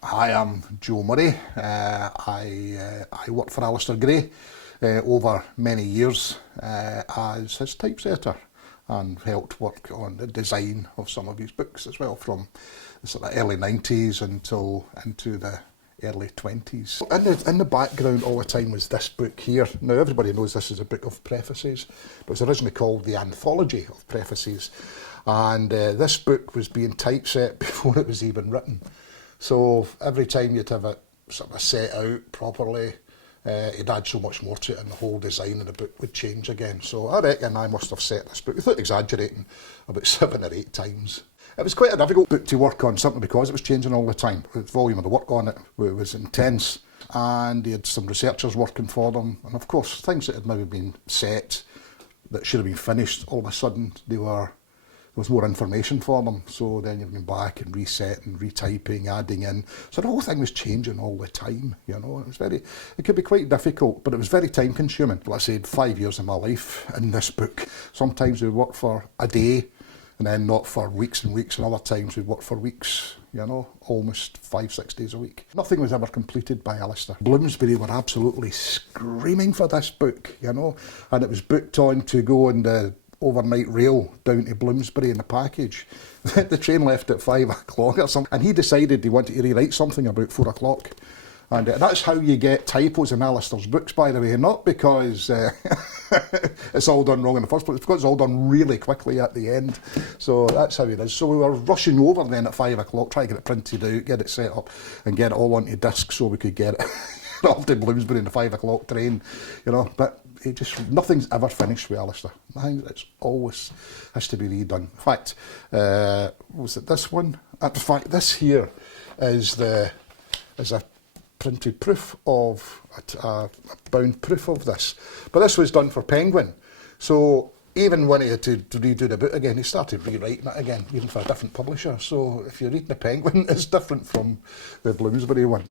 Hi, I'm Joe Murray. I worked for Alasdair Gray over many years as his typesetter and helped work on the design of some of his books as well, from the sort of early 90s until into the early 20s. In the background all the time was this book here. Now everybody knows this is a book of prefaces, but it was originally called the Anthology of Prefaces, and this book was being typeset before it was even written. So every time you'd have it sort of set out properly, it'd add so much more to it and the whole design of the book would change again. So I reckon I must have set this book, without exaggerating, about 7 or 8 times. It was quite a difficult book to work on, simply because it was changing all the time. The volume of the work on it was intense, and he had some researchers working for them, and of course things that had maybe been set that should have been finished, all of a sudden there was more information for them, so then you've been back and resetting, retyping, adding in. So the whole thing was changing all the time, you know. It could be quite difficult, but it was very time consuming. Like I said, 5 years of my life in this book. Sometimes we work for a day, and then not for weeks and weeks, and other times we'd work for weeks, you know, almost 5-6 days a week. Nothing was ever completed by Alasdair. Bloomsbury were absolutely screaming for this book, you know, and it was booked on to go in the overnight rail down to Bloomsbury in the package. The train left at 5 o'clock or something, and he decided he wanted to rewrite something about 4 o'clock. And that's how you get typos in Alasdair's books, by the way, not because it's all done wrong in the first place, it's because it's all done really quickly at the end. So that's how it is. So we were rushing over then at 5 o'clock, trying to get it printed out, get it set up, and get it all onto disc so we could get it off to Bloomsbury in the 5 o'clock train, you know. But nothing's ever finished with Alasdair. It's always has to be redone. In fact, was it this one? In fact, this here is a printed proof of, a bound proof of this. But this was done for Penguin. So even when he had to redo the book again, he started rewriting it again, even for a different publisher. So if you're reading the Penguin, it's different from the Bloomsbury one.